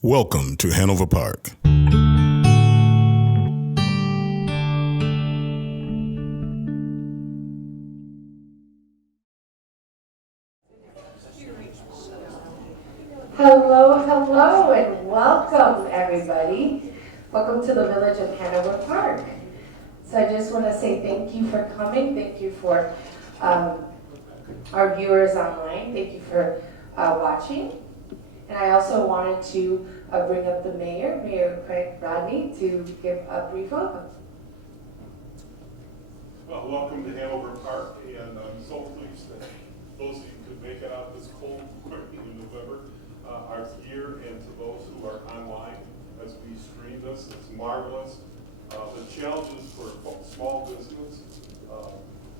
Welcome to Hanover Park. Hello, and welcome, everybody. Welcome to the Village of Hanover Park. So I just want to say thank you for coming. Thank you for our viewers online. Thank you for watching. And I also wanted to bring up the mayor, Mayor Craig Rodney, to give a brief welcome. Well, welcome to Hanover Park, and I'm so pleased that those of you who could make it out this cold morning in November are here, and to those who are online as we stream this. It's marvelous. The challenges for small business,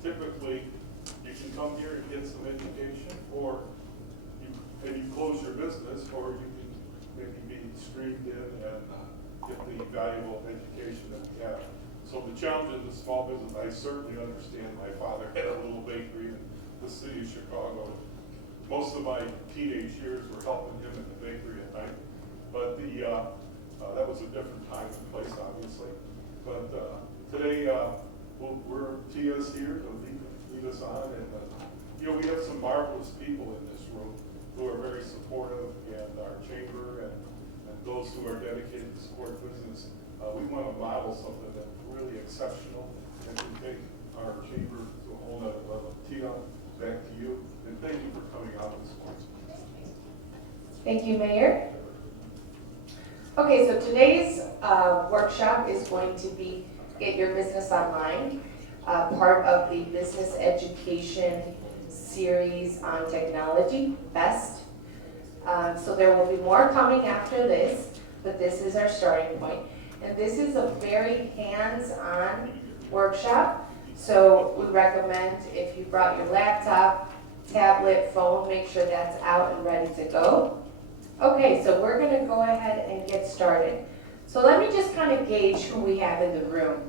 typically you can come here and get some education, or you close your business, or you can maybe be streamed in and get the valuable education that we have. So the challenges of small business, I certainly understand. My father had a little bakery in the city of Chicago. Most of my teenage years were helping him in the bakery at night, but that was a different time and place, obviously. But today, Tia's here to lead us on, and we have some marvelous people in this room who are very supportive, and our chamber and those who are dedicated to support business. We want to model something that's really exceptional and to take our chamber to a whole other level. Tia, back to you, and thank you for coming out this morning. Thank you, Mayor. Okay, so today's workshop is going to be Get Your Business Online, part of the business education series on technology, BEST. So there will be more coming after this, but this is our starting point. And this is a very hands-on workshop. So we recommend if you brought your laptop, tablet, phone, make sure that's out and ready to go. Okay, so we're going to go ahead and get started. So let me just kind of gauge who we have in the room.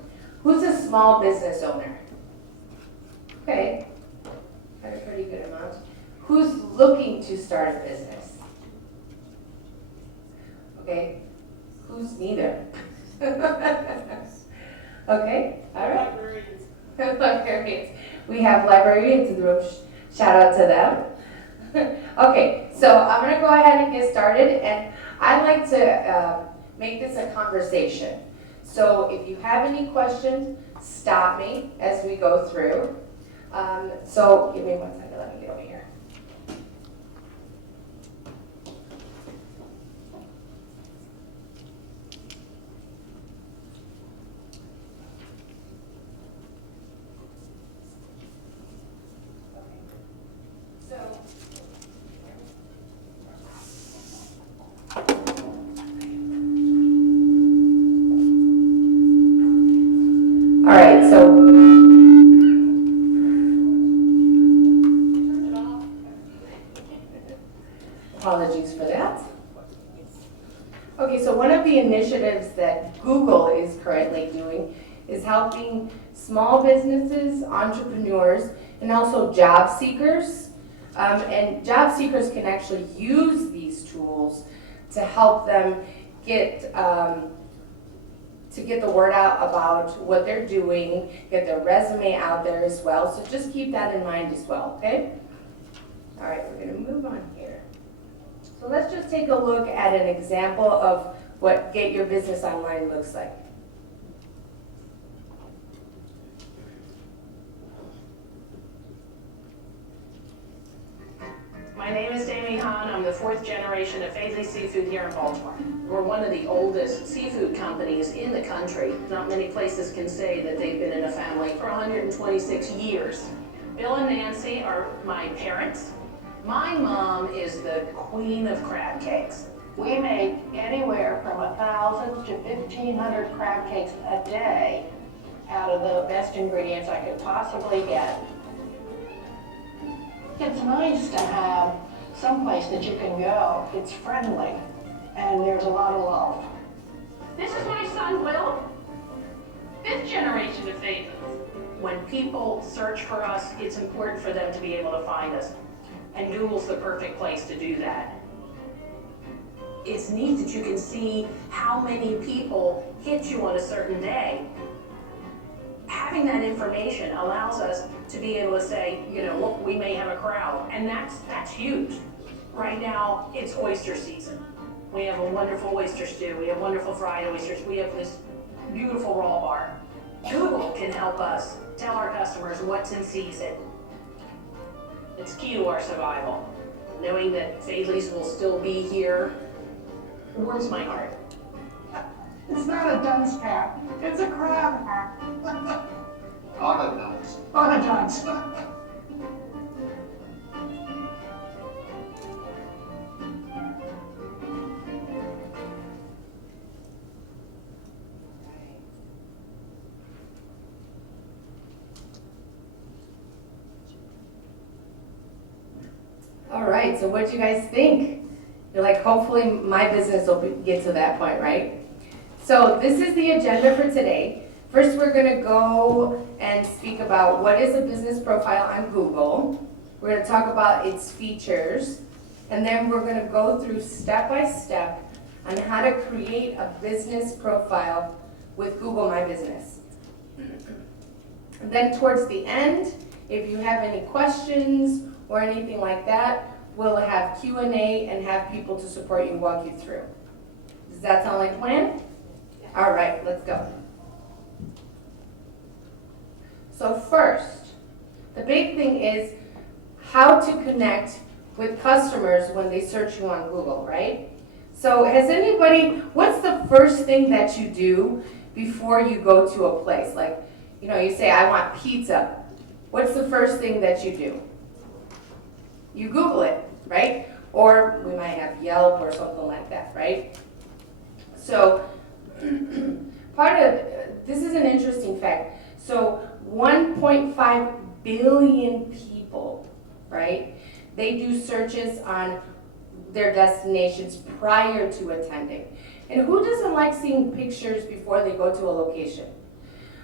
Who's a small business owner? Okay, got a pretty good amount. Who's looking to start a business? Okay, who's neither? Okay, all right. Librarians. Librarians. We have librarians in the room. Shout out to them. Okay, so I'm going to go ahead and get started, and I'd like to make this a conversation. So if you have any questions, stop me as we go through. So give me 1 second, let me get over here. All right, so apologies for that. Okay, so one of the initiatives that Google is currently doing is helping small businesses, entrepreneurs, and also job seekers. And job seekers can actually use these tools to help them get the word out about what they're doing, get their resume out there as well. So just keep that in mind as well, okay? All right, we're going to move on here. So let's just take a look at an example of what Get Your Business Online looks like. My name is Amy Hahn. I'm the 4th generation of Faisley Seafood here in Baltimore. We're one of the oldest seafood companies in the country. Not many places can say that they've been in a family for 126 years. Bill and Nancy are my parents. My mom is the queen of crab cakes. We make anywhere from 1,000 to 1,500 crab cakes a day out of the best ingredients I could possibly get. It's nice to have someplace that you can go. It's friendly, and there's a lot of love. This is my son, Will. 5th generation of Faiths. When people search for us, it's important for them to be able to find us. And Google's the perfect place to do that. It's neat that you can see how many people hit you on a certain day. Having that information allows us to be able to say, you know, look, we may have a crowd, and that's huge. Right now, it's oyster season. We have a wonderful oyster stew, we have wonderful fried oysters, we have this beautiful raw bar. Google can help us tell our customers what's in season. It's key to our survival. Knowing that Faisley's will still be here warms my heart. It's not a dunce cap, it's a crab hat. On a dunce. On a dunce. All right, so what do you guys think? You're like, hopefully my business will get to that point, right? So this is the agenda for today. First, we're gonna go and speak about what is a business profile on Google. We're gonna talk about its features, and then we're gonna go through step by step on how to create a business profile with Google My Business. And then towards the end, if you have any questions or anything like that, we'll have Q&A and have people to support you and walk you through. Does that sound like a plan? All right, let's go. So first, the big thing is how to connect with customers when they search you on Google, right? So has anybody, what's the first thing that you do before you go to a place? Like, you know, you say, I want pizza. What's the first thing that you do? You Google it, right? Or we might have Yelp or something like that, right? So this is an interesting fact. So 1.5 billion people, right? They do searches on their destinations prior to attending. And who doesn't like seeing pictures before they go to a location?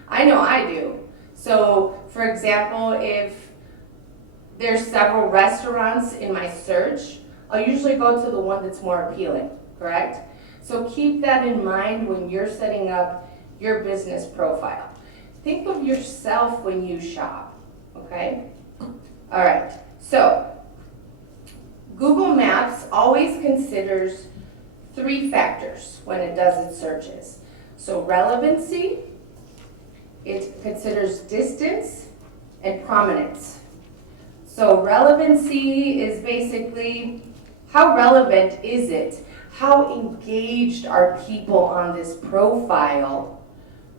I know I do. So for example, if there's several restaurants in my search, I'll usually go to the one that's more appealing, correct? So keep that in mind when you're setting up your business profile. Think of yourself when you shop, okay? All right, so Google Maps always considers 3 factors when it does its searches. So relevancy, it considers distance, and prominence. So relevancy is basically, how relevant is it? How engaged are people on this profile,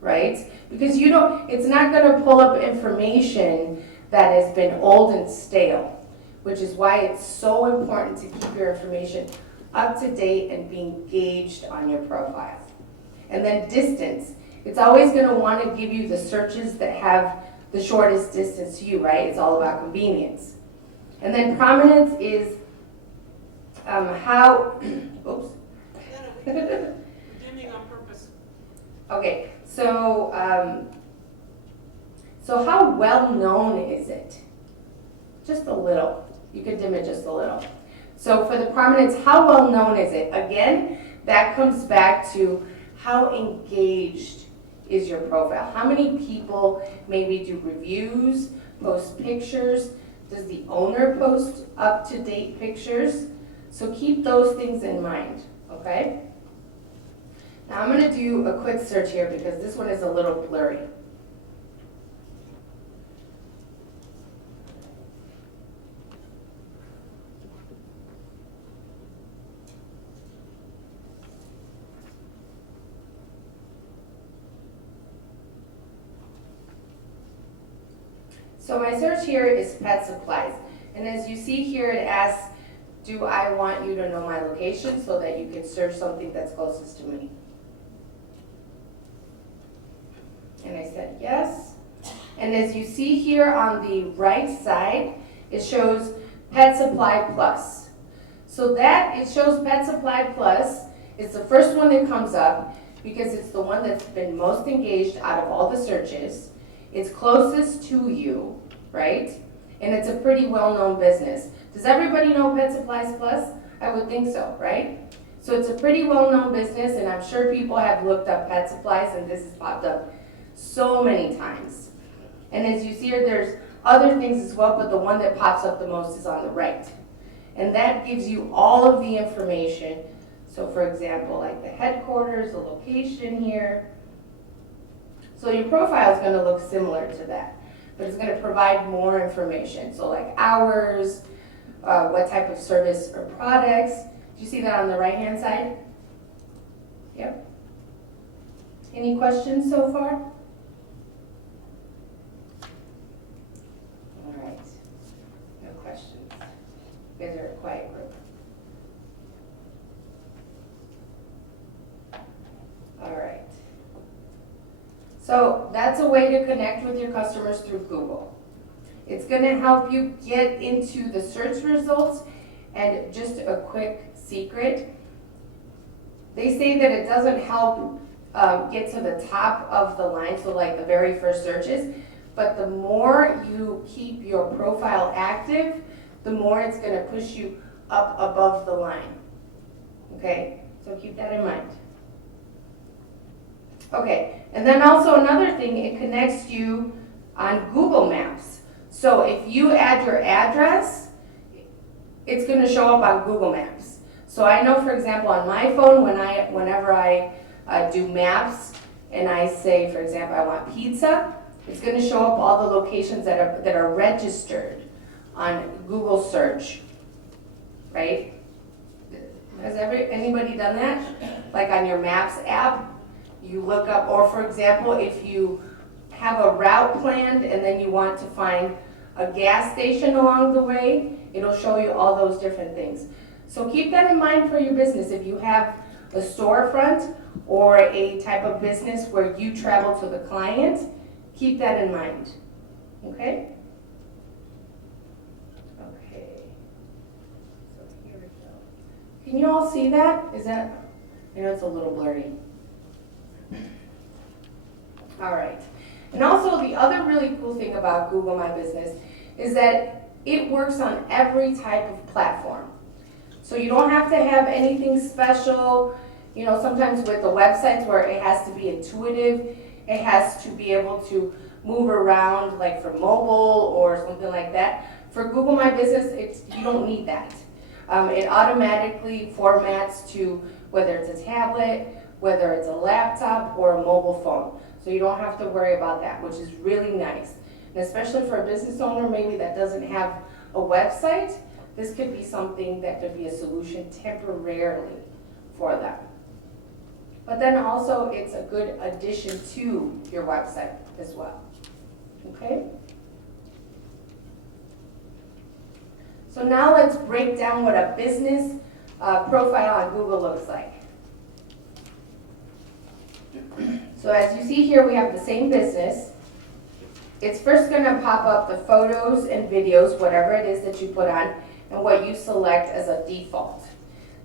right? Because you don't, it's not gonna pull up information that has been old and stale, which is why it's so important to keep your information up to date and be engaged on your profile. And then distance, it's always gonna wanna give you the searches that have the shortest distance to you, right? It's all about convenience. And then prominence is how, oops. Dimming on purpose. Okay, so how well known is it? Just a little. You could dim it just a little. So for the prominence, how well known is it? Again, that comes back to how engaged is your profile. How many people maybe do reviews, post pictures? Does the owner post up-to-date pictures? So keep those things in mind, okay? Now I'm gonna do a quick search here because this one is a little blurry. So my search here is pet supplies. And as you see here, it asks, do I want you to know my location so that you can search something that's closest to me? And I said yes. And as you see here on the right side, it shows Pet Supply Plus. So that, it shows Pet Supply Plus. It's the first one that comes up because it's the one that's been most engaged out of all the searches. It's closest to you, right? And it's a pretty well-known business. Does everybody know Pet Supplies Plus? I would think so, right? So it's a pretty well-known business, and I'm sure people have looked up pet supplies, and this has popped up so many times. And as you see here, there's other things as well, but the one that pops up the most is on the right. And that gives you all of the information. So for example, like the headquarters, the location here. So your profile is going to look similar to that, but it's going to provide more information. So like hours, what type of service or products. Do you see that on the right-hand side? Yep. Any questions so far? All right. No questions. You guys are a quiet group. All right. So that's a way to connect with your customers through Google. It's going to help you get into the search results. And just a quick secret, they say that it doesn't help get to the top of the line, so like the very first searches, but the more you keep your profile active, the more it's going to push you up above the line. Okay, so keep that in mind. Okay, and then also another thing, it connects you on Google Maps. So if you add your address, it's going to show up on Google Maps. So I know, for example, on my phone, whenever I do maps and I say, for example, I want pizza, it's going to show up all the locations that are registered on Google search, right? Has anybody done that? Like on your Maps app, you look up, or for example, if you have a route planned and then you want to find a gas station along the way, it'll show you all those different things. So keep that in mind for your business. If you have a storefront or a type of business where you travel to the client, keep that in mind. Okay? Okay. So here we go. Can you all see that? I know it's a little blurry. All right. And also the other really cool thing about Google My Business is that it works on every type of platform. So you don't have to have anything special. You know, sometimes with the websites where it has to be intuitive, it has to be able to move around like for mobile or something like that. For Google My Business, you don't need that. It automatically formats to whether it's a tablet, whether it's a laptop or a mobile phone. So you don't have to worry about that, which is really nice. And especially for a business owner maybe that doesn't have a website, this could be something that could be a solution temporarily for them. But then also it's a good addition to your website as well. Okay? So now let's break down what a business profile on Google looks like. So as you see here, we have the same business. It's first going to pop up the photos and videos, whatever it is that you put on, and what you select as a default.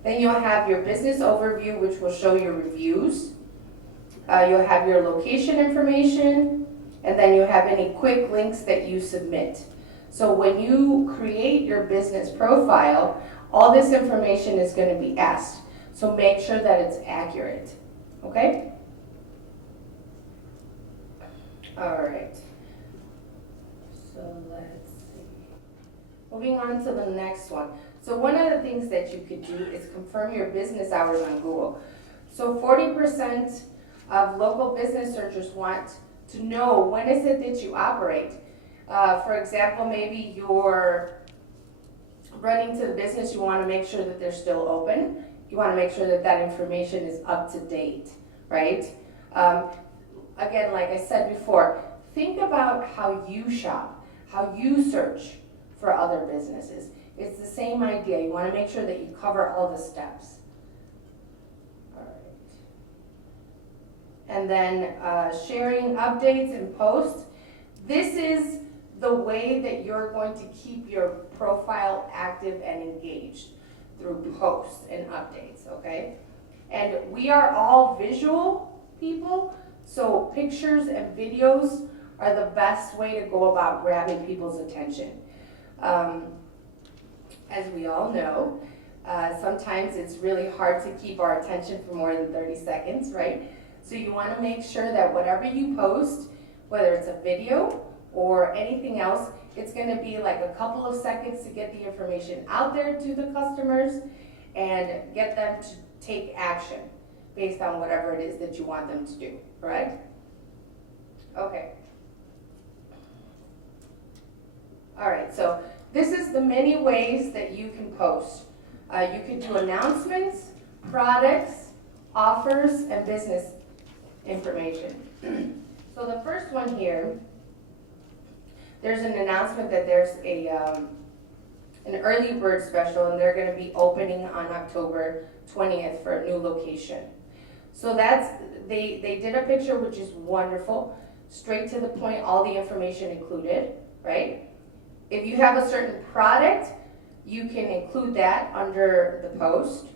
Then you'll have your business overview, which will show your reviews. You'll have your location information, and then you'll have any quick links that you submit. So when you create your business profile, all this information is going to be asked. So make sure that it's accurate. Okay? All right. So let's see. Moving on to the next one. So one of the things that you could do is confirm your business hours on Google. So 40% of local business searchers want to know when is it that you operate. For example, maybe you're running to the business, you want to make sure that they're still open. You want to make sure that that information is up to date, right? Again, like I said before, think about how you shop, how you search for other businesses. It's the same idea. You want to make sure that you cover all the steps. All right. And then sharing updates and posts. This is the way that you're going to keep your profile active and engaged through posts and updates, okay? And we are all visual people, so pictures and videos are the best way to go about grabbing people's attention. As we all know, Sometimes it's really hard to keep our attention for more than 30 seconds, right? So you want to make sure that whatever you post, whether it's a video or anything else, it's going to be like a couple of seconds to get the information out there to the customers and get them to take action based on whatever it is that you want them to do, right? Okay. All right, so this is the many ways that you can post. You can do announcements, products, offers, and business information. So the first one here, there's an announcement that there's an early bird special, and they're going to be opening on October 20th for a new location. So they did a picture, which is wonderful, straight to the point, all the information included, right? If you have a certain product, you can include that under the post.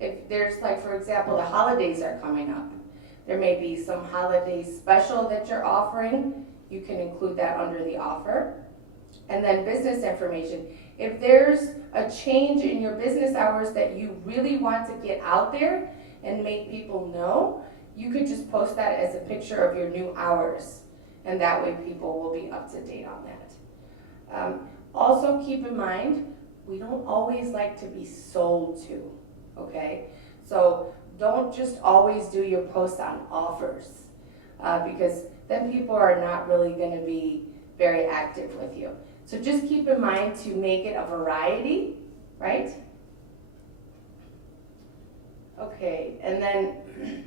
If there's, like, for example, the holidays are coming up, there may be some holiday special that you're offering, you can include that under the offer. And then business information. If there's a change in your business hours that you really want to get out there and make people know, you could just post that as a picture of your new hours. And that way people will be up to date on that. Also keep in mind, we don't always like to be sold to, okay? So don't just always do your posts on offers, because then people are not really going to be very active with you. So just keep in mind to make it a variety, right? Okay, and then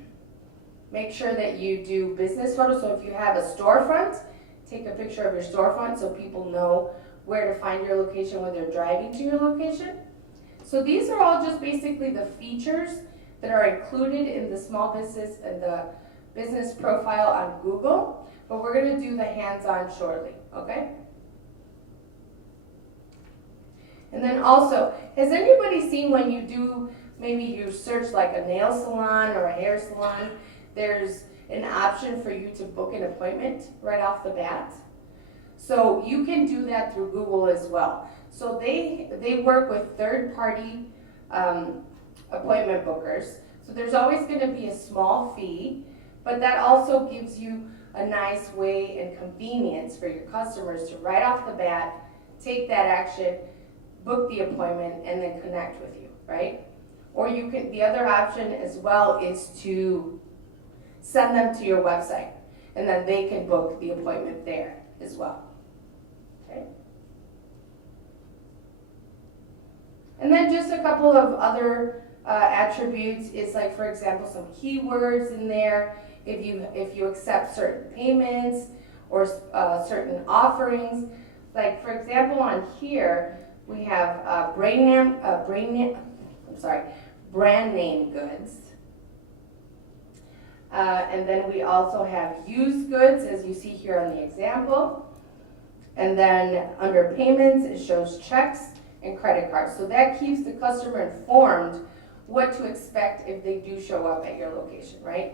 make sure that you do business photos. So if you have a storefront, take a picture of your storefront so people know where to find your location when they're driving to your location. So these are all just basically the features that are included in the small business and the business profile on Google, but we're going to do the hands-on shortly, okay? And then also, has anybody seen when you do, maybe you search like a nail salon or a hair salon, there's an option for you to book an appointment right off the bat? So you can do that through Google as well. So they work with third-party appointment bookers. So there's always going to be a small fee, but that also gives you a nice way and convenience for your customers to right off the bat take that action, book the appointment, and then connect with you, right? Or you can, the other option as well is to send them to your website, and then they can book the appointment there as well. Okay? And then just a couple of other attributes is, like, for example, some keywords in there. If you accept certain payments or certain offerings, like for example on here we have brand name goods, and then we also have used goods, as you see here on the example. And then under payments, it shows checks and credit cards. So that keeps the customer informed what to expect if they do show up at your location, right?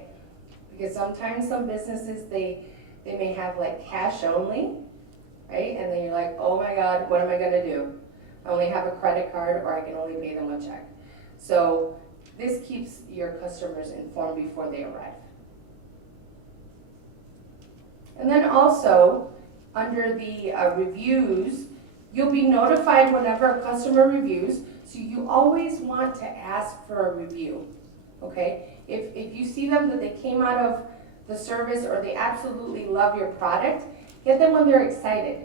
Because sometimes some businesses, they may have like cash only, right? And then you're like, oh my God, what am I gonna do? I only have a credit card, or I can only pay them a check. So this keeps your customers informed before they arrive. And then also, under the reviews, you'll be notified whenever a customer reviews, so you always want to ask for a review, okay? If you see them that they came out of the service or they absolutely love your product, get them when they're excited.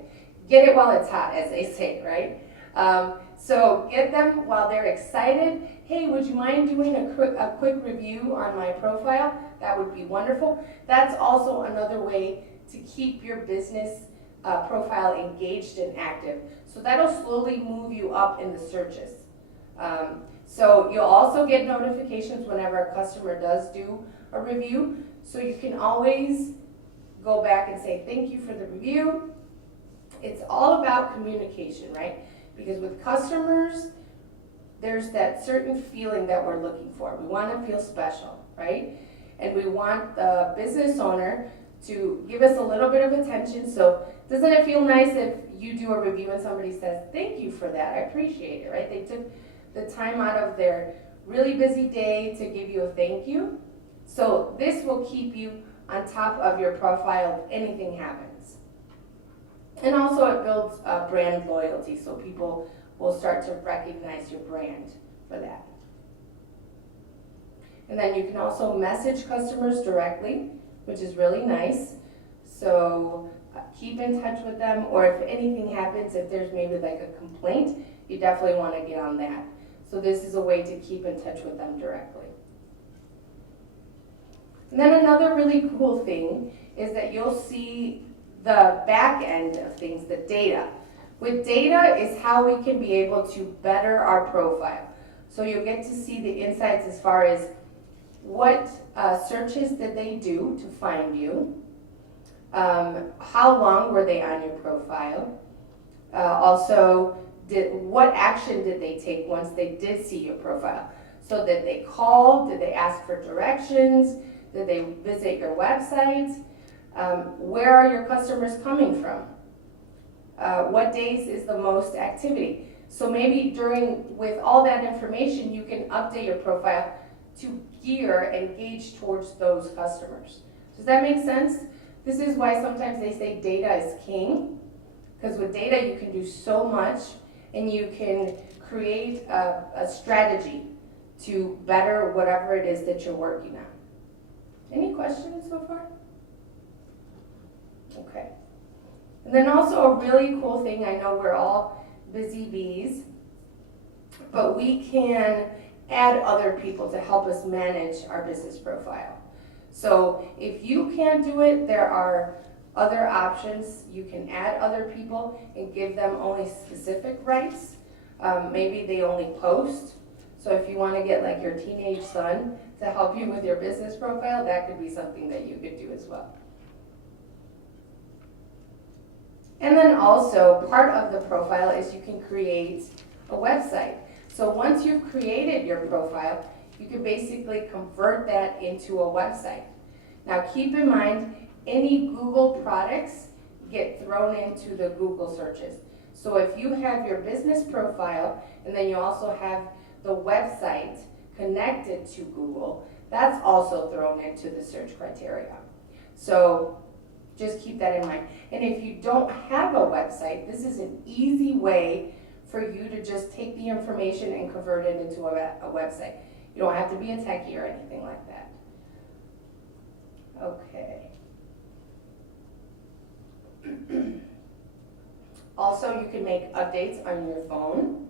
Get it while it's hot, as they say, right? So get them while they're excited. Hey, would you mind doing a quick review on my profile? That would be wonderful. That's also another way to keep your business profile engaged and active. So that'll slowly move you up in the searches. So you'll also get notifications whenever a customer does do a review. So you can always go back and say, thank you for the review. It's all about communication, right? Because with customers, there's that certain feeling that we're looking for. We want to feel special, right? And we want the business owner to give us a little bit of attention. So doesn't it feel nice if you do a review and somebody says, thank you for that, I appreciate it, right? They took the time out of their really busy day to give you a thank you. So this will keep you on top of your profile if anything happens. And also it builds brand loyalty, so people will start to recognize your brand for that. And then you can also message customers directly, which is really nice. So keep in touch with them, or if anything happens, if there's maybe like a complaint, you definitely want to get on that. So this is a way to keep in touch with them directly. And then another really cool thing is that you'll see the back end of things, the data. With data is how we can be able to better our profile. So you'll get to see the insights as far as what searches did they do to find you, how long were they on your profile, also what action did they take once they did see your profile. So did they call, did they ask for directions, did they visit your website, where are your customers coming from, what days is the most activity. So maybe with all that information, you can update your profile to gear and gauge towards those customers. Does that make sense? This is why sometimes they say data is king, because with data you can do so much and you can create a strategy to better whatever it is that you're working on. Any questions so far? Okay. And then also a really cool thing, I know we're all busy bees, but we can add other people to help us manage our business profile. So if you can't do it, there are other options. You can add other people and give them only specific rights. Maybe they only post. So if you want to get like your teenage son to help you with your business profile, that could be something that you could do as well. And then also part of the profile is you can create a website. So once you've created your profile, you can basically convert that into a website. Now keep in mind, any Google products get thrown into the Google searches. So if you have your business profile and then you also have the website connected to Google, that's also thrown into the search criteria. So just keep that in mind. And if you don't have a website, this is an easy way for you to just take the information and convert it into a website. You don't have to be a techie or anything like that. Okay. Also, you can make updates on your phone.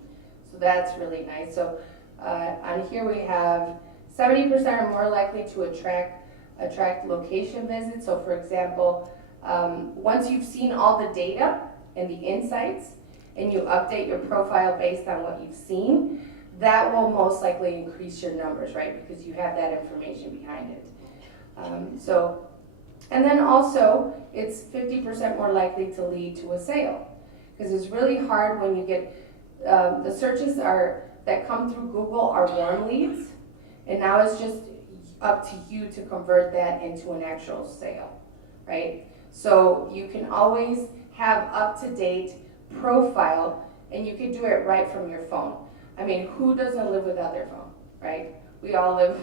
So that's really nice. So on here we have 70% are more likely to attract location visits. So for example, once you've seen all the data and the insights and you update your profile based on what you've seen, that will most likely increase your numbers, right? Because you have that information behind it. And then also it's 50% more likely to lead to a sale, because it's really hard when you get, the searches that come through Google are warm leads, and now it's just up to you to convert that into an actual sale, right? So you can always have up-to-date profile, and you can do it right from your phone. I mean, who doesn't live without their phone, right? We all live,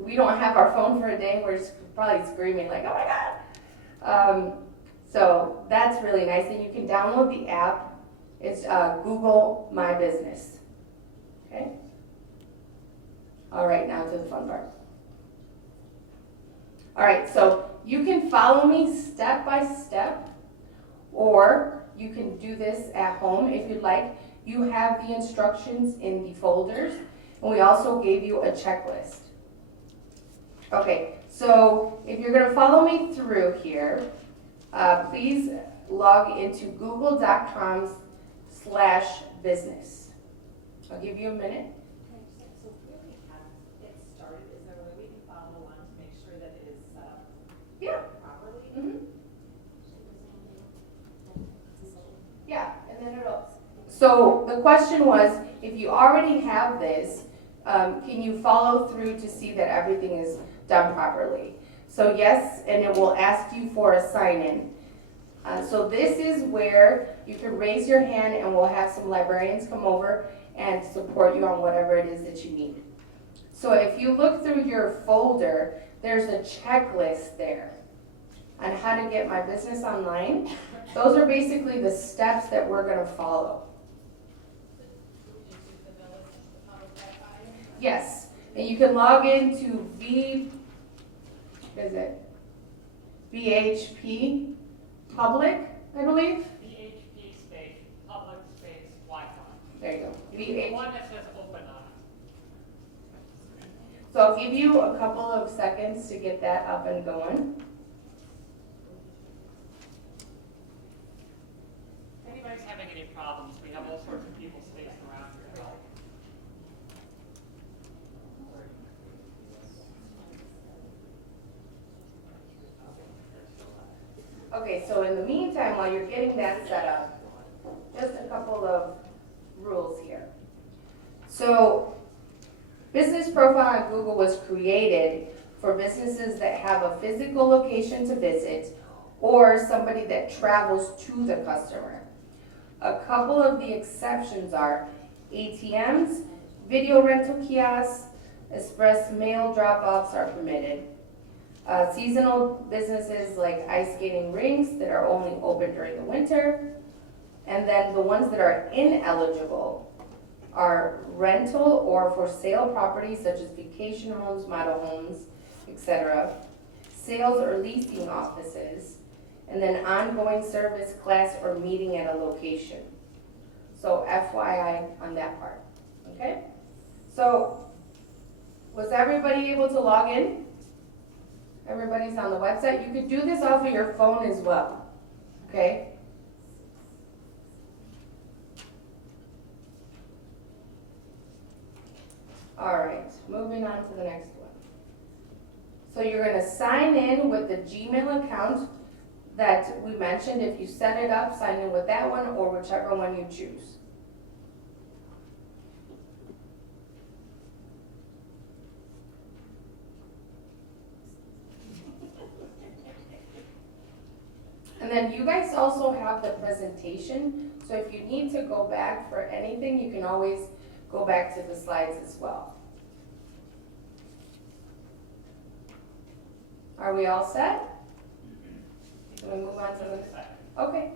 we don't have our phone for a day, we're probably screaming like, oh my God. So that's really nice, and you can download the app. It's Google My Business, okay? All right, now to the fun part. All right, so you can follow me step by step, or you can do this at home if you'd like. You have the instructions in the folders, and we also gave you a checklist. Okay, so if you're going to follow me through here, please log into google.com/business. I'll give you a minute. Okay, so really get started, is there a way we can follow along to make sure that it is set up properly? Mm-hmm. Yeah, and then it'll. So the question was, if you already have this, can you follow through to see that everything is done properly? So yes, and it will ask you for a sign-in. So this is where you can raise your hand and we'll have some librarians come over and support you on whatever it is that you need. So if you look through your folder, there's a checklist there on how to get my business online. Those are basically the steps that we're gonna follow. Yes, and you can log into BHP Public, I believe. BHP space, public space, Wi-Fi. There you go. The one that says open on it. So I'll give you a couple of seconds to get that up and going. If anybody's having any problems, we have all sorts of people spaced around here to help. Okay, so in the meantime, while you're getting that set up, just a couple of rules here. So, business profile on Google was created for businesses that have a physical location to visit or somebody that travels to the customer. A couple of the exceptions are ATMs, video rental kiosks, express mail drop-offs are permitted. Seasonal businesses like ice skating rinks that are only open during the winter. And then the ones that are ineligible are rental or for sale properties such as vacation homes, model homes, etc. Sales or leasing offices, and then ongoing service, class, or meeting at a location. So FYI on that part, okay? So, was everybody able to log in? Everybody's on the website. You could do this off of your phone as well, okay? All right, moving on to the next one. So you're gonna sign in with the Gmail account that we mentioned. If you set it up, sign in with that one or whichever one you choose. And then you guys also have the presentation, so if you need to go back for anything, you can always go back to the slides as well. Are we all set? Can we move on to the, okay.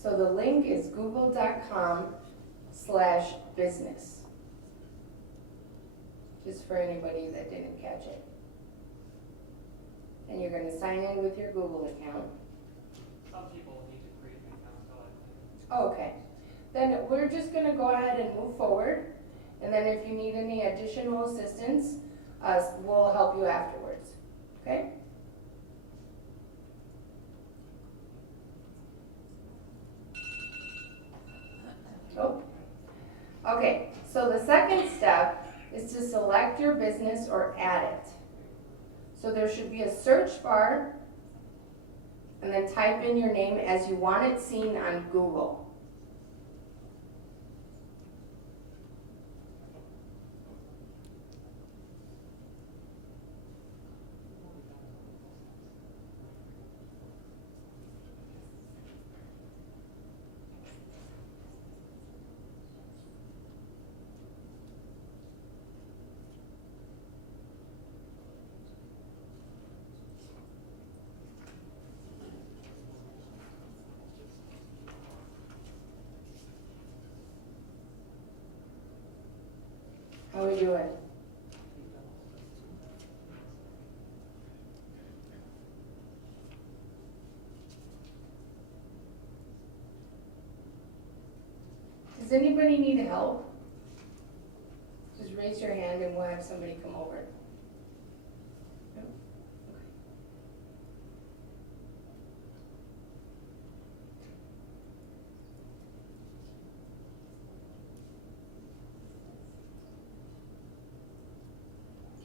So the link is google.com/business. Just for anybody that didn't catch it. And you're gonna sign in with your Google account. Some people need to create an account, so I think. Okay, then we're just gonna go ahead and move forward. And then if you need any additional assistance, we'll help you afterwards, okay? Oh, okay, so the second step is to select your business or add it. So there should be a search bar and then type in your name as you want it seen on Google. How are we doing? Does anybody need help? Just raise your hand and we'll have somebody come over. No? Okay.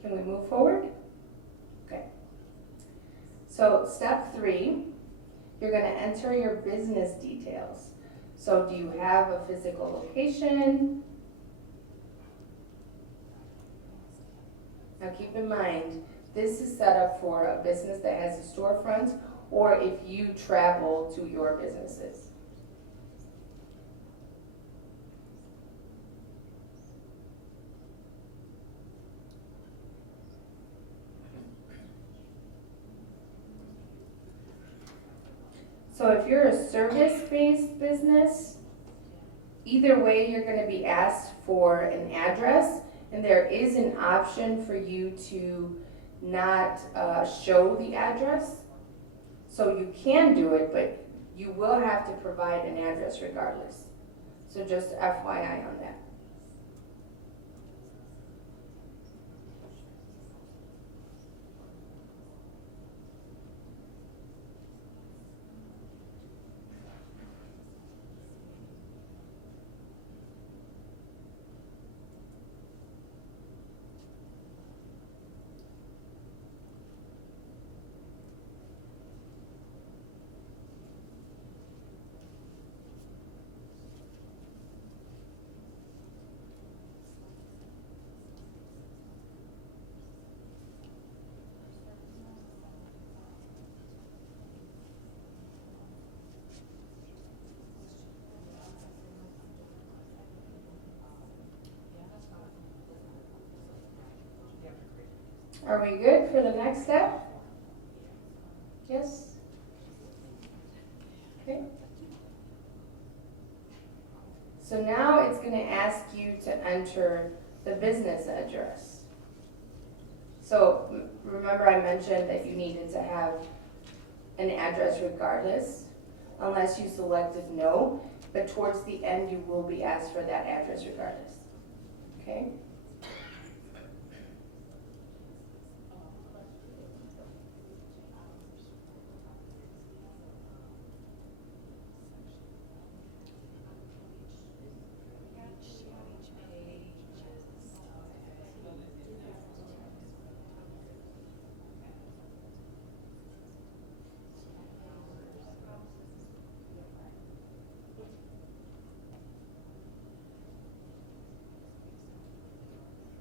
Can we move forward? Okay. So step 3, you're going to enter your business details. So do you have a physical location? Now keep in mind, this is set up for a business that has a storefront or if you travel to your businesses. So if you're a service-based business, either way you're going to be asked for an address, and there is an option for you to not show the address. So you can do it, but you will have to provide an address regardless. So just FYI on that. Are we good for the next step? Yes? Okay. So now it's going to ask you to enter the business address. So remember I mentioned that you needed to have an address regardless, unless you selected no, but towards the end you will be asked for that address regardless. Okay?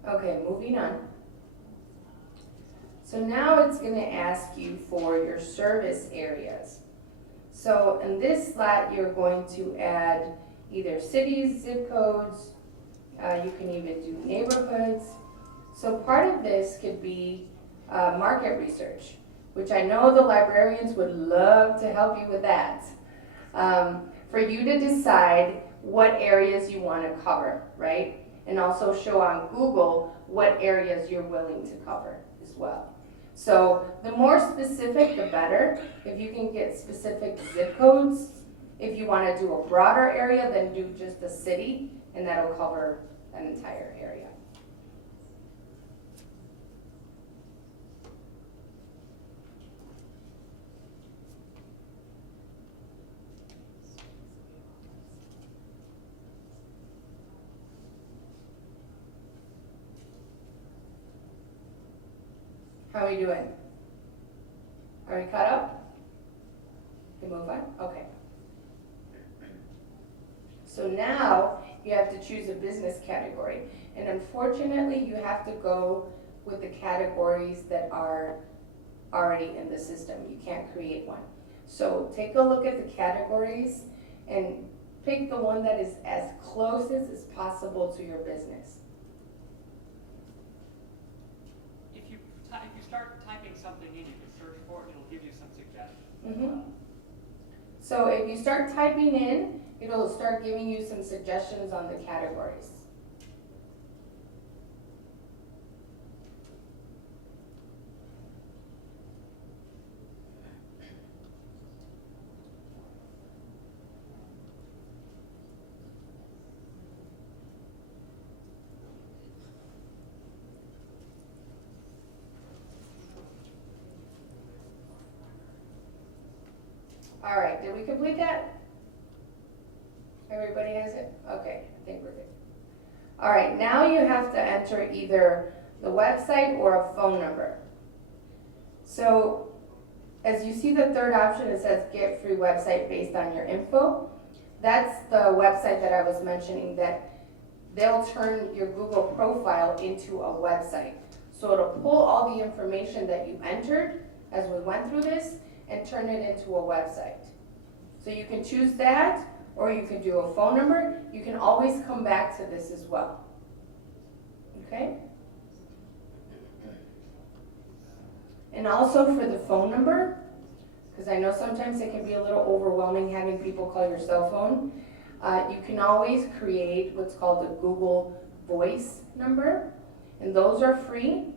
Okay, moving on. So now it's going to ask you for your service areas. So in this slot, you're going to add either cities, zip codes, you can even do neighborhoods. So part of this could be market research, which I know the librarians would love to help you with that. For you to decide what areas you want to cover, right? And also show on Google what areas you're willing to cover as well. So the more specific, the better. If you can get specific zip codes, if you want to do a broader area, then do just the city, and that'll cover an entire area. How are we doing? Are we caught up? Can we move on? Okay. So now you have to choose a business category. And unfortunately, you have to go with the categories that are already in the system. You can't create one. So take a look at the categories and pick the one that is as close as possible to your business. If you start typing something in, you can search for it, it'll give you some suggestions. Mm-hmm. So if you start typing in, it'll start giving you some suggestions on the categories. All right, did we complete that? Everybody has it? Okay, I think we're good. All right, now you have to enter either the website or a phone number. So as you see the third option, it says get free website based on your info. That's the website that I was mentioning, that they'll turn your Google profile into a website. So it'll pull all the information that you entered as we went through this and turn it into a website. So you can choose that, or you can do a phone number. You can always come back to this as well. Okay? And also for the phone number, because I know sometimes it can be a little overwhelming having people call your cell phone, you can always create what's called a Google Voice number, and those are free.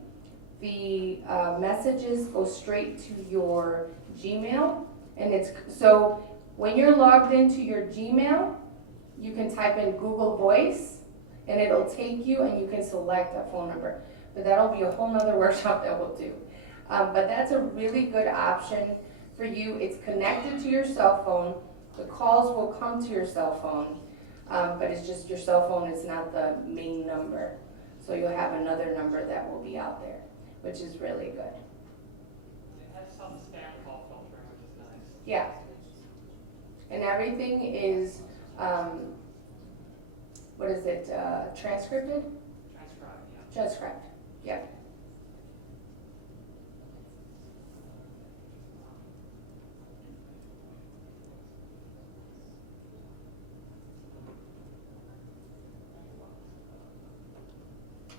The messages go straight to your Gmail, and it's so when you're logged into your Gmail, you can type in Google Voice, and it'll take you, and you can select a phone number. But that'll be a whole nother workshop that we'll do. But that's a really good option for you. It's connected to your cell phone. The calls will come to your cell phone, but it's just your cell phone. It's not the main number. So you'll have another number that will be out there, which is really good. It has some spam call filtering, which is nice. Yeah. And everything is, what is it, transcribed? Transcribe, yeah. Transcribed, yeah.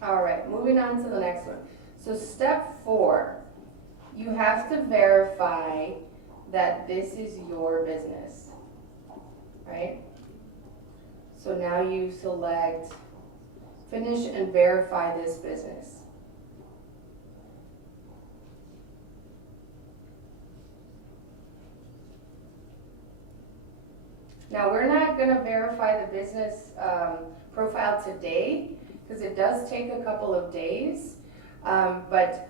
All right, moving on to the next one. So step 4, you have to verify that this is your business, right? So now you select finish and verify this business. Now we're not going to verify the business profile today, because it does take a couple of days, but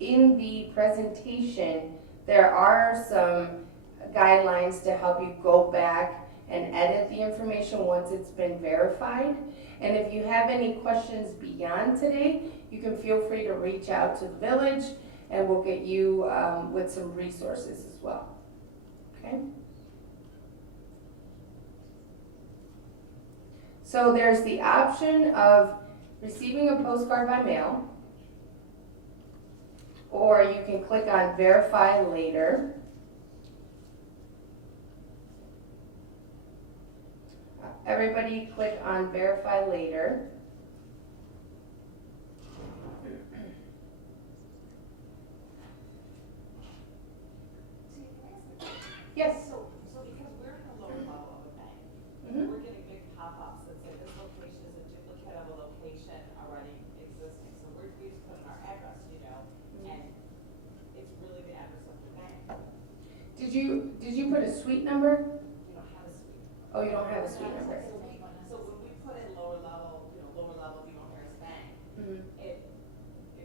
in the presentation there are some guidelines to help you go back and edit the information once it's been verified. And if you have any questions beyond today, you can feel free to reach out to the village, and we'll get you with some resources as well. Okay? So there's the option of receiving a postcard by mail, or you can click on verify later. Everybody click on verify later. Yes. So because we're in the lower level of a bank, Mhm. we're getting big pop-ups that say this location is a duplicate of a location already existing. So we just put in our address, and it's really the address of the bank. Did you put a suite number? We don't have a suite. Oh, you don't have a suite number. So when we put in lower level BMO Harris Bank, Mhm. it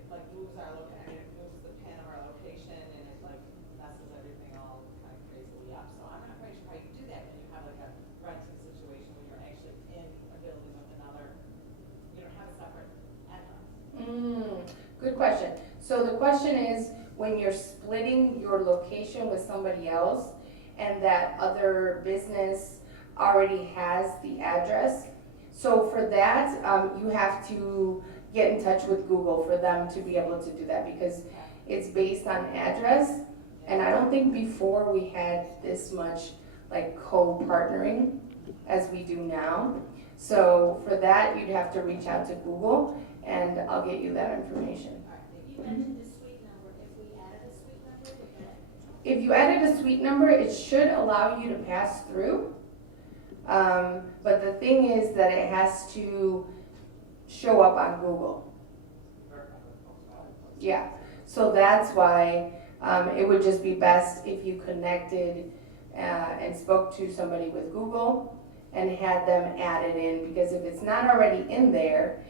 like moves our it moves the pin of our location, and it like messes everything all kind of crazily up. So I'm not quite sure how you do that when you have like a renting situation when you're actually in a building with another, you don't have a separate address. Good question. So the question is, when you're splitting your location with somebody else and that other business already has the address, so for that, you have to get in touch with Google for them to be able to do that, because it's based on address. And I don't think before we had this much like co-partnering as we do now. So for that, you'd have to reach out to Google, and I'll get you that information. You mentioned a suite number. If we added a suite number, would that? If you added a suite number, it should allow you to pass through. But the thing is that it has to show up on Google. Yeah, so that's why it would just be best if you connected and spoke to somebody with Google and had them add it in, because if it's not already in there,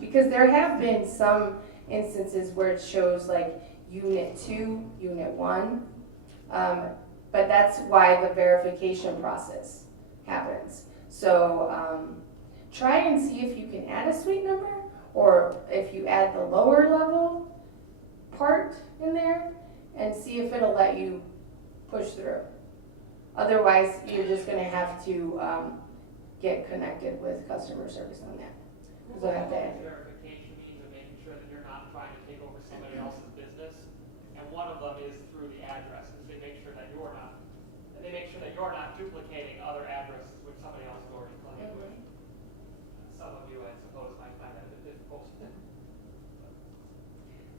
because there have been some instances where it shows like Unit 2, Unit 1, but that's why the verification process happens. So try and see if you can add a suite number, or if you add the lower level part in there, and see if it'll let you push through. Otherwise, you're just gonna have to get connected with customer service on that. Because they'll have to add it. Verification means of making sure that you're not trying to take over somebody else's business. And one of them is through the addresses. They make sure that you're not duplicating other addresses which somebody else has already claimed. Some of you, I suppose, might find that a bit difficult.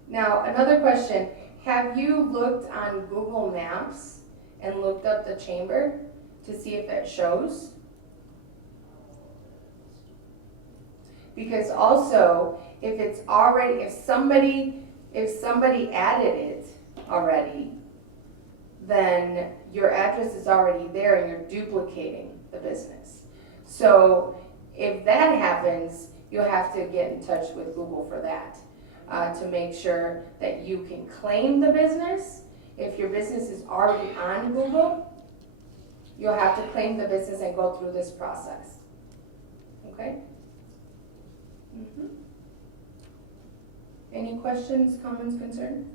Now, another question. Have you looked on Google Maps and looked up the chamber to see if it shows? Because also, if somebody added it already, then your address is already there and you're duplicating the business. So if that happens, you'll have to get in touch with Google for that, to make sure that you can claim the business. If your business is already on Google, you'll have to claim the business and go through this process. Okay? Any questions, comments, concerns?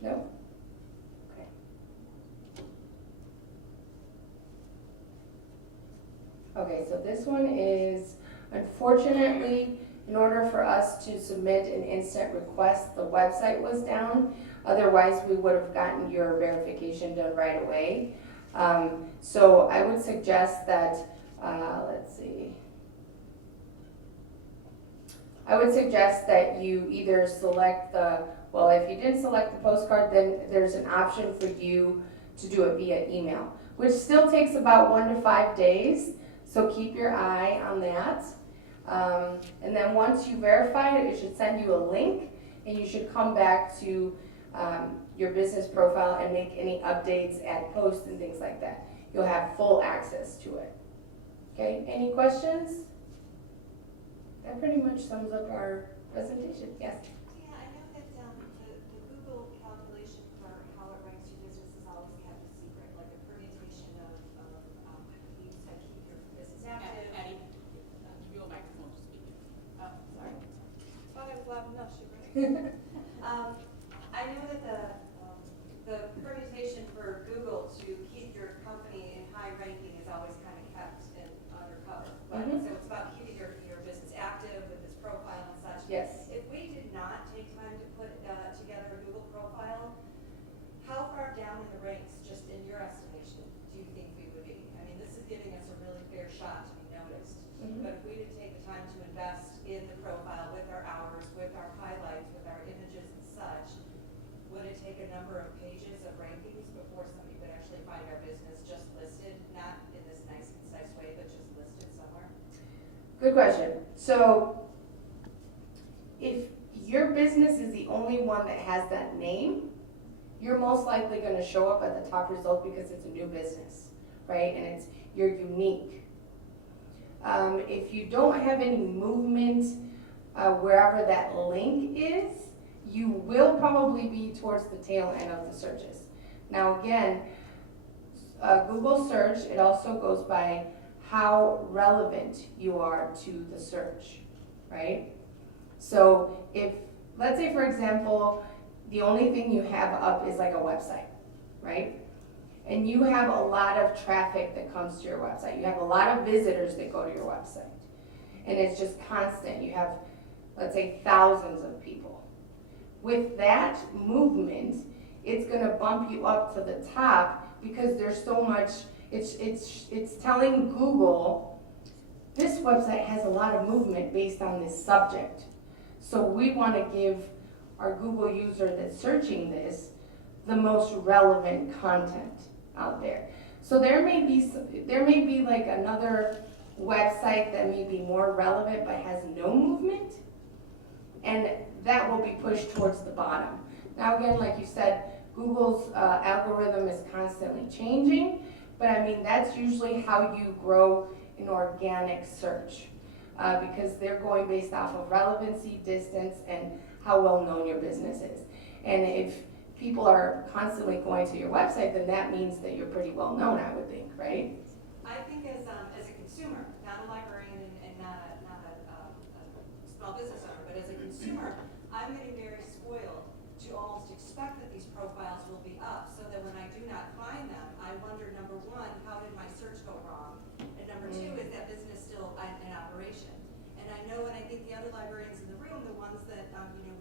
No? Okay. Okay, so this one is, unfortunately, in order for us to submit an instant request, the website was down. Otherwise, we would have gotten your verification done right away. So I would suggest that, let's see. I would suggest that you either select if you didn't select the postcard, then there's an option for you to do it via email, which still takes about 1 to 5 days. So keep your eye on that. And then once you verify it, it should send you a link, and you should come back to your business profile and make any updates, add posts and things like that. You'll have full access to it. Okay, any questions? That pretty much sums up our presentation. Yes? Yeah, I know that the Google calculation for how it ranks your business is always kept a secret, like a permutation of you said keep your business active. Addie, give you a microphone to speak. Oh, sorry. Thought I was loud enough, sugar. I know that the permutation for Google to keep your company in high ranking is always kind of kept undercover. But so it's about keeping your business active with this profile and such. Yes. If we did not take time to put together a Google profile, how far down in the ranks, just in your estimation, do you think we would be? I mean, this is giving us a really fair shot to be noticed. But if we did take the time to invest in the profile with our hours, with our highlights, with our images and such, would it take a number of pages of rankings before somebody could actually find our business just listed, not in this nice, concise way, but just listed somewhere? Good question. So if your business is the only one that has that name, you're most likely going to show up at the top result because it's a new business, right? And you're unique. If you don't have any movement wherever that link is, you will probably be towards the tail end of the searches. Now again, Google search, it also goes by how relevant you are to the search, right? So if, let's say for example, the only thing you have up is like a website, right? And you have a lot of traffic that comes to your website. You have a lot of visitors that go to your website. And it's just constant. You have, let's say, thousands of people. With that movement, it's gonna bump you up to the top because there's so much, it's telling Google, this website has a lot of movement based on this subject. So we wanna give our Google user that's searching this the most relevant content out there. So there may be like another website that may be more relevant but has no movement, and that will be pushed towards the bottom. Now again, like you said, Google's algorithm is constantly changing, but I mean that's usually how you grow an organic search because they're going based off of relevancy, distance, and how well known your business is. And if people are constantly going to your website, then that means that you're pretty well known, I would think, right? I think as a consumer, not a librarian and not a small business owner, but as a consumer, I'm getting very spoiled to almost expect that these profiles will be up, so that when I do not find them, I wonder, number one, how did my search go wrong? And number two, is that business still in operation? And I know, and I think the other librarians in the room, the ones that,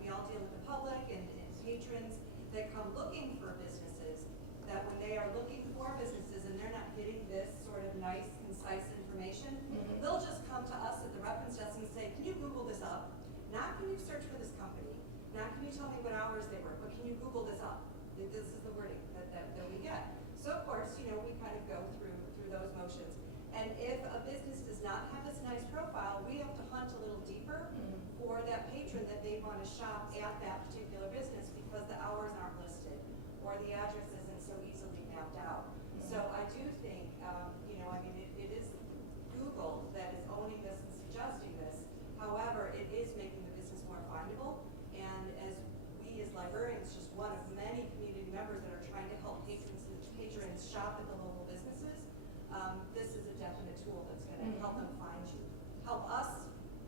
we all deal with the public and patrons that come looking for businesses, that when they are looking for businesses and they're not getting this sort of nice, concise information, they'll just come to us at the reference desk and say, can you Google this up? Not can you search for this company, not can you tell me what hours they work, but can you Google this up? This is the wording that we get. So of course, we kind of go through those motions. And if a business does not have this nice profile, we have to hunt a little deeper for that patron that they want to shop at that particular business, because the hours aren't listed or the address isn't so easily mapped out. So I do think, it is Google that is owning this and suggesting this. However, it is making the business more findable. And as we as librarians, just one of many community members that are trying to help patrons shop at the local businesses, this is a definite tool that's going to help them find you. Help us,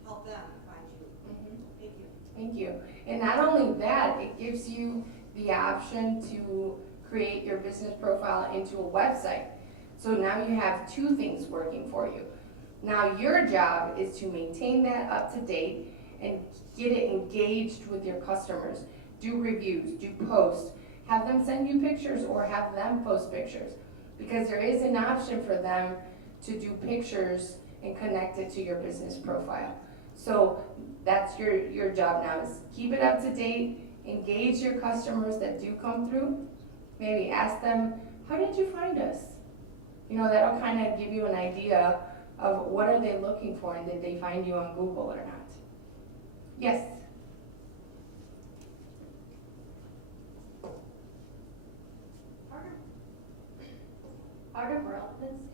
help them find you. Thank you. Thank you. And not only that, it gives you the option to create your business profile into a website. So now you have two things working for you. Now your job is to maintain that up to date and get it engaged with your customers. Do reviews, do posts, have them send you pictures or have them post pictures. Because there is an option for them to do pictures and connect it to your business profile. So that's your job now, is keep it up to date, engage your customers that do come through. Maybe ask them, how did you find us? That'll kind of give you an idea of what are they looking for and did they find you on Google or not. Yes? Part of relevancy,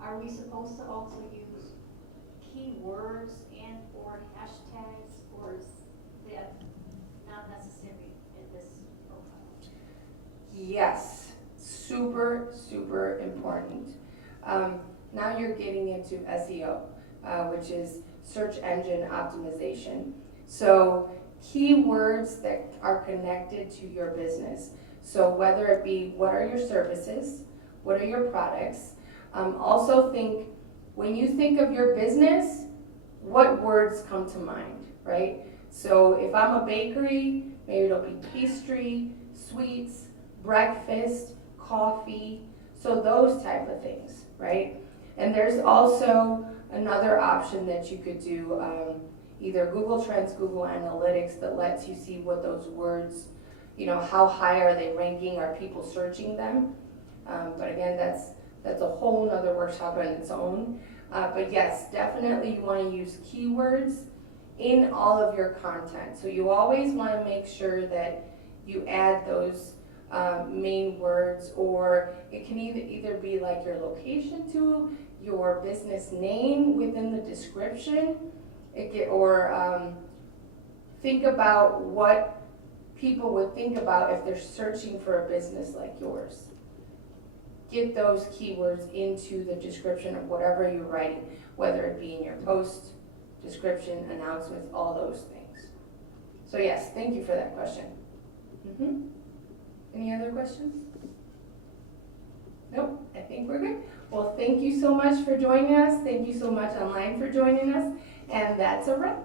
are we supposed to also use keywords and or hashtags, or is that not necessary in this profile? Yes, super, super important. Now you're getting into SEO, which is search engine optimization. So keywords that are connected to your business. So whether it be, what are your services? What are your products? Also think, when you think of your business, what words come to mind, right? So if I'm a bakery, maybe it'll be pastry, sweets, breakfast, coffee, so those type of things, right? And there's also another option that you could do, either Google Trends, Google Analytics, that lets you see what those words, how high are they ranking, are people searching them? But again, that's a whole nother workshop on its own. But yes, definitely you want to use keywords in all of your content. So you always want to make sure that you add those main words, or it can either be like your location to your business name within the description, think about what people would think about if they're searching for a business like yours. Get those keywords into the description of whatever you're writing, whether it be in your post, description, announcements, all those things. So yes, thank you for that question. Any other questions? Nope, I think we're good. Well, thank you so much for joining us. Thank you so much online for joining us. And that's a wrap.